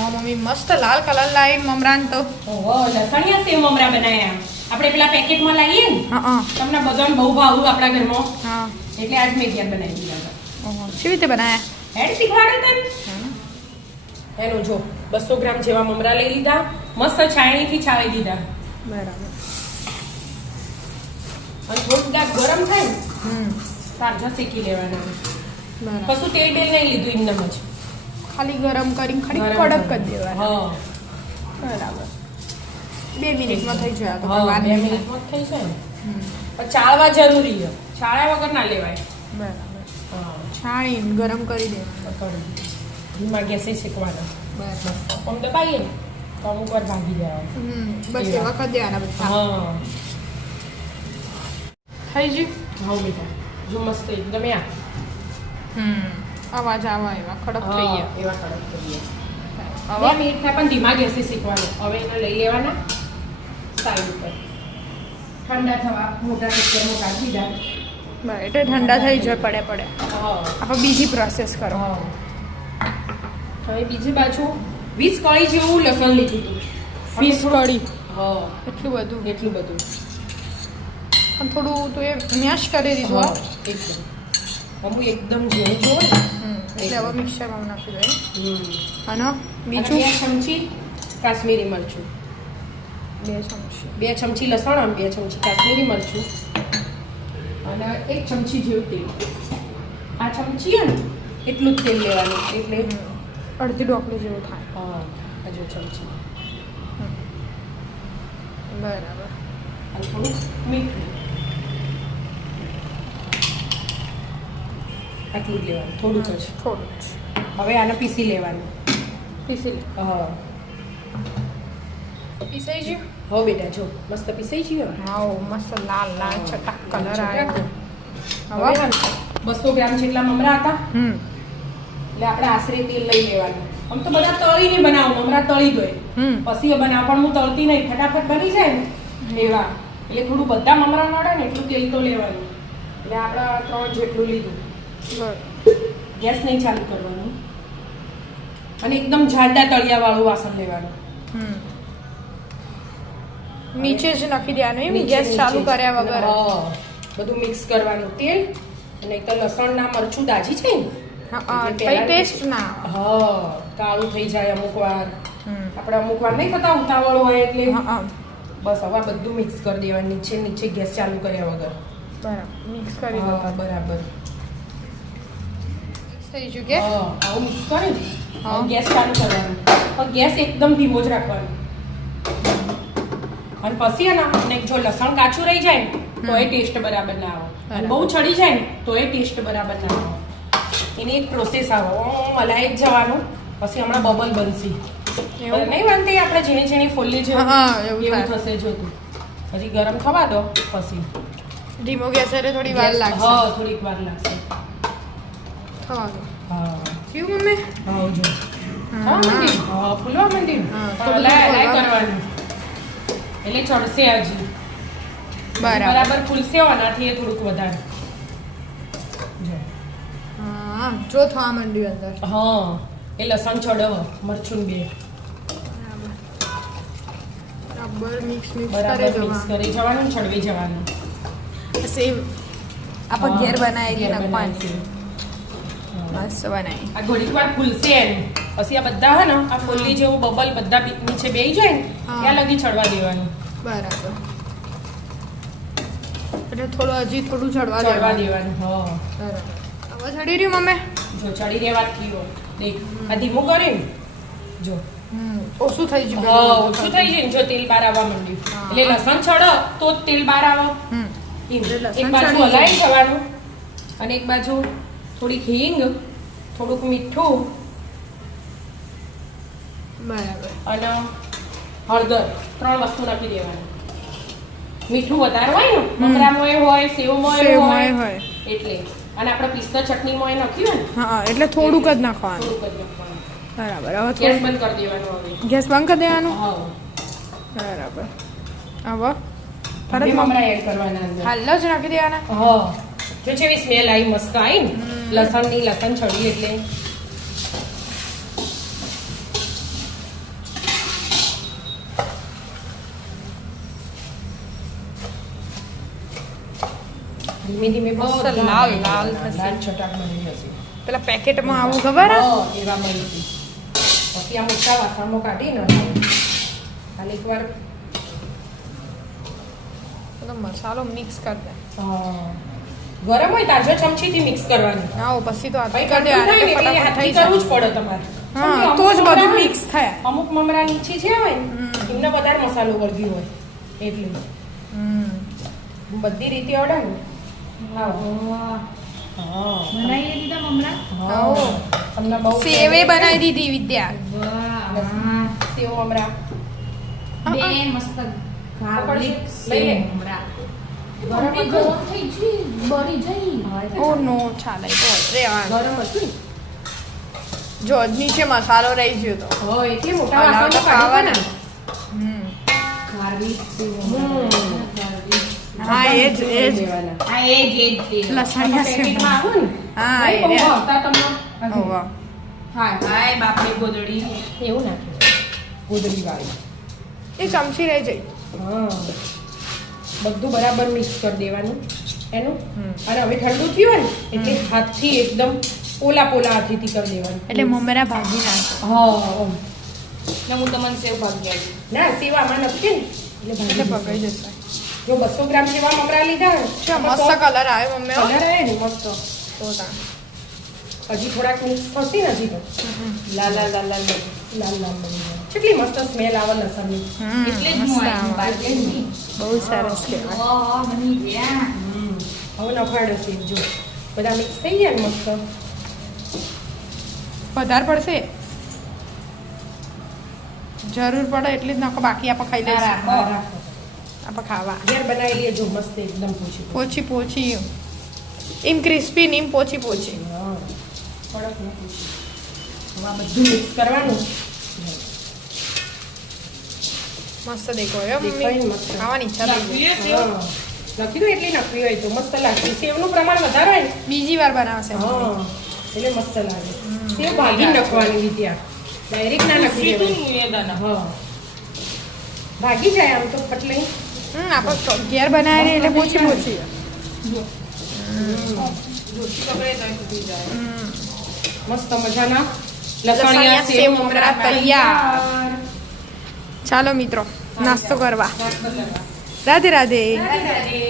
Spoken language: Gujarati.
હા મમ્મી મસ્ત લાલ કલર લાઈન મમરાન તો ઓહો લસણિયા સેવ મમરા બનાવ્યા આપણે પેલા પેકેટમાં લાવીએ ને હા તમને બધાને બહુ ભાવું આપણા ઘરમાં હા એટલે આજ મેં ઘેર બનાવી દીધા ઓહો કેવી રીતે બનાયા એડ શીખવાડે તને એનું જો 200 ગ્રામ જેવા મમરા લઈ લીધા મસ્ત છાણીથી છાવી દીધા બરાબર અને થોડા ગરમ થાય ને હમ તાજા શેકી લેવાના બરાબર કશું તેલ બેલ નહીં લીધું એમનેમ જ ખાલી ગરમ કરીને ખાલી ગરમ કડક કરી. કરી દેવાના હા બરાબર 2 મિનિટમાં થઈ જાય તો હા, વાત 2 નહીં. મિનિટમાં જ થઈ જાય ને. હમ, પણ ચાળવા જરૂરી છે ચાળ્યા વગર ના લેવાય બરાબર હા છાણીને ગરમ કરી દેવાનું પકડી ધીમા ગેસે શેકવાના બરાબર આમ દબાઈએ ને તો અમુક વાર ભાગી જાય બસ એવા. એવા કરી દેવાના બધા હા થઈ ગયું હા બેટા જો મસ્ત એકદમ આ અવાજ આવા એવા કડક થઈ હા, ગયા એવા કડક કરીએ હવે 2 મિનિટના પણ ધીમા ગેસે શેકવાનું હવે એને લઈ લેવાના સાઈડ ઉપર ઠંડા થવા મોટા ટીચરમાં કાઢી દીધા બરાબર એટલે ઠંડા થઈ જાય પડે પડે હા આપણે બીજી પ્રોસેસ કરો હા. હવે બીજી બાજુ 20 કળી જેવું લસણ લીધું હતું 20 કળી હા એટલું બધું એટલું બધું પણ થોડું તો એ મેશ કરી દીધું હા હા એકદમ અમુક એકદમ ઝીણું જોવે એટલે હવે મિક્સરમાં નાખી દઈએ અને અને બીજું 2 ચમચી કાશ્મીરી મરચું 2 ચમચી 2 ચમચી લસણ અને 2 ચમચી કાશ્મીરી મરચું અને 1 ચમચી જેવું તેલ આ ચમચી ને એટલું જ તેલ લેવાનું એટલે અડધી ઢોકળી જેવું થાય હા હજુ ચમચી બરાબર અને થોડું મીઠું આટલું જ લેવાનું થોડુંક જ થોડું જ હવે આને પીસી લેવાનું પીસી લે હા પીસાઈ ગયું હવે બેટા જો મસ્ત પીસાઈ ગયું ને? હા મસ્ત લાલ લાલ ચટાક કલર આવ્યો હવે 200 ગ્રામ જેટલા મમરા હતા હમ એટલે આપણે આશરે તેલ લઈ લેવાનું આમ તો બધા તળીને બનાવો મમરા તળી દો પછી બનાવ પણ હું તળતી નહીં ફટાફટ બની જાય ને એવા એટલે થોડું બધા મમરા નડે ને એટલું તેલ તો લેવાનું એટલે આપણે 3 જેટલું લીધું ગેસ નહીં ચાલુ કરવાનું અને એકદમ જાડા તળિયા વાળું વાસણ લેવાનું નીચે જ નાખી દેવાનું એમ નીચે- ગેસ ચાલુ નીચે જ. કર્યા વગર હા, બધું મિક્સ કરવાનું તેલ અને એક તો લસણ ના મરચું દાજી છે ને હા એટલે કઈ પહેલા ટેસ્ટ ના આવે. હા કાળું થઈ જાય અમુક વાર હમ. આપણે અમુક વાર નહીં થતા ઉતાવળ હોય એટલે હા બસ હવે આ બધું મિક્સ કરી દેવાનું નીચે નીચે ગેસ ચાલુ કર્યા વગર બરાબર મિક્સ કરી દો હા, બરાબર થઈ ગયું કે હા, આવું મિક્સ કરી હા. ગેસ ચાલુ કરવાનું પણ ગેસ એકદમ ધીમો જ રાખવાનો અને પછી હે ને અને જો લસણ કાચું રહી જાય ને તો એ ટેસ્ટ બરાબર ના આવે અને બહુ ચડી જાય ને તો એ ટેસ્ટ બરાબર ના આવે એની એક પ્રોસેસ આવે મલાઈ જ જવાનું પછી હમણાં બબલ બનશે એવું? નહીં બનતી આપણે ઝીણી ઝીણી ફોલ્લી જેવું હા, એવું એવું થાય. થશે જોતું પછી ગરમ થવા દો પછી ધીમો ગેસ એટલે થોડી વાર ગેસ- લાગશે હા થોડીક વાર લાગશે થવા દો હા થયું મમ્મી હા જો હા. હા મંદિર હા ફૂલવા મંદિર હા, પણ થોડું લાય થોડું કરવાનું એટલે ચડશે હજી બરાબર બરાબર ફૂલશે આનાથી એ થોડુંક વધારે જો હા જો થવા માંડ્યું અંદર હા એ લસણ ચડવ મરચું બે બરાબર મિક્સ મિક્સ બરાબર કરે મિક્સ જવા કરી જવાનું ને ચડવી જવાનું સેવ આપણે હા, ઘેર બનાવી કે ઘેર નાખવાની બનાવીશું. હા. મસ્ત બનાવી આ ઘડીક વાર ફૂલશે એનું પછી આ બધા હે ને આ ફૂલી જેવું બબલ બધા નીચે બેસી જાય ને હા. ત્યાં લગી ચડવા દેવાનું બરાબર એટલે થોડું હજી થોડું ચડવા ચડવા દેવાનું દેવાનું હા બરાબર હવે ચડી રહ્યું મમ્મી જો ચડી રહેવા થયો દેખ આ ધીમું કરીને જો ઓછું થઈ ગયું હા ઓછું થઈ જાય ને જો તેલ બહાર આવવા માંડ્યું હા. એટલે લસણ ચડો તો જ તેલ બહાર આવે હમ. એમ. એટલે લસણ એક બાજુ ચડી હલાવી જાય. જવાનું અને એક બાજુ થોડીક હિંગ થોડુંક મીઠું બરાબર અને હળદર 3 વસ્તુ નાખી દેવાની મીઠું વધારે હોય ને મમરામાં હોય સેવમાં સેવમાં હોય એટલે અને આપણે પિસ્તા ચટણીમાં નાખ્યું ને હા એટલે થોડુંક જ નાખવાનું થોડુંક જ નાખવાનું બરાબર હવે ગેસ થોડું બંધ કરી દેવાનું હવે ગેસ બંધ કરી દેવાનું હા બરાબર હવે હવે તરત મમરા એડ કરવાના અંદર હાલ જ નાખી દેવાના હા જો જેવી સ્મેલ આવી મસ્ત આવી ને લસણ ચડી એટલે ધીમે ધીમે મસ્ત બધા લાલ બની લાલ જવાના. થશે. લાલ છટાક બની જશે પેલા પેકેટમાં આવું ખબર હે? એવા બની પછી આ મોટા વાસણમાં કાઢી ન ખાલી એકવાર બધો મસાલો મિક્સ કરી દે. ગરમ હોય તાજો ચમચીથી મિક્સ કરવાની હા પછી તો આ ભાઈ કરી દે, ઠંડુ થાય ને એટલે ફટાફટ હાથથી થઈ કરવું જ જાય. પડે તમારે હા, કેમ કે તો જ અમુક બધું મમરા- મિક્સ થાય. અમુક મમરા નીચે છે હોય ને હમ. એમને વધારે મસાલો વળગી હોય એટલે હમ. બધી રીતે આવડે ને હા બનાવી દીધા મમરા આવો. તમને બહુ સેવે બનાવી દીધી વિદ્યા. વાહ સેવ મમરા બે મસ્ત ગાર્લિક લઈ લે. મમરા ગરમ મમ્મી હતું? ગરમ થઈ ગઈ બળી જઈ ઓ નો ચાલે તો રેવા. ગરમ હતું ને? જો નીચે મસાલો રહી ગયો તો. હા એટલે મોટા હલાવતા વાસણમાં ખાવાના. કાઢી હમ. ગાર્લિક સેવ હમ. ગાર્લિક હા એ જ એ જ દેવાના. આ એ જ લસણિયા સેવ. પેકેટમાં આવે ને હા નહીં એ બહુ રે. ભાવતા તમને ઓવા. હા હાય બાપની ગોદડી એવું નાખ્યું ગોદડી વાળી એ ચમચી રહી જઈ. હા બધું બરાબર મિક્સ કરી દેવાનું એનું હમ. અને હવે ઠંડુ થયું હોય ને એટલે હાથથી એકદમ પોલા પોલા હાથેથી કરી દેવાનું એટલે મમરા ભાગી નાખે. હા ઓમ. ને હું તમને સેવ ભાગી આવી ના સેવ આમાં નથી ને એટલે એટલે ભાગી પકડી જશે. જશે. જો 200 ગ્રામ જેવા મમરા લીધા ને છે મસ્ત કલર આવ્યો મમ્મી હો. કલર આવે ને મસ્ત તો તાણ. હજી થોડાક મિક્સ થશે ને હજી તો લાલ લાલ લાલ લાલ લાલ લાલ લાલ બની જાય કેટલી મસ્ત સ્મેલ આવે લસણની હમ, એટલે જ મસ્ત હું આવે. આવી બાકી બહુ સરસ કહેવાય. ઓહ બની ગયા હવે નખાડો છે જો બધા મિક્સ થઈ ગયા ને મસ્ત વધારે પડશે જરૂર પડે એટલી જ નાખો બાકી આપણે ખાઈ હા, લઈશું. રાખો. આપણે ખાવા ઘેર બનાવી લેજો મસ્ત એકદમ પૂછ્યું પોચી પોચી એમ ક્રિસ્પી ને એમ પોચી પોચી. હા કડક ન પૂછ્યું હવે આ બધું મિક્સ કરવાનું મસ્ત દેખો હે દેખાય મમ્મી. મસ્ત. ખાવાની ઈચ્છા થઈ ગઈ. હા. લખી દો એટલી નાખવી હોય તો મસ્ત લાગશે સેવનું પ્રમાણ વધારે હોય ને બીજી વાર બનાવશે હા એટલે મસ્ત લાગે સેવ ભાગી નાખવાની વિદ્યા ડાયરેક્ટ ના નાખી દેવાની હા ભાગી જાય આમ તો પટલી આપણે ઘેર બનાવીને એટલે પોચી પોચી. મસ્ત મજાના લસણિયા સેવ મમરા તૈયાર. ચાલો મિત્રો નાસ્તો કરવા. રાધે રાધે. રાધે રાધે.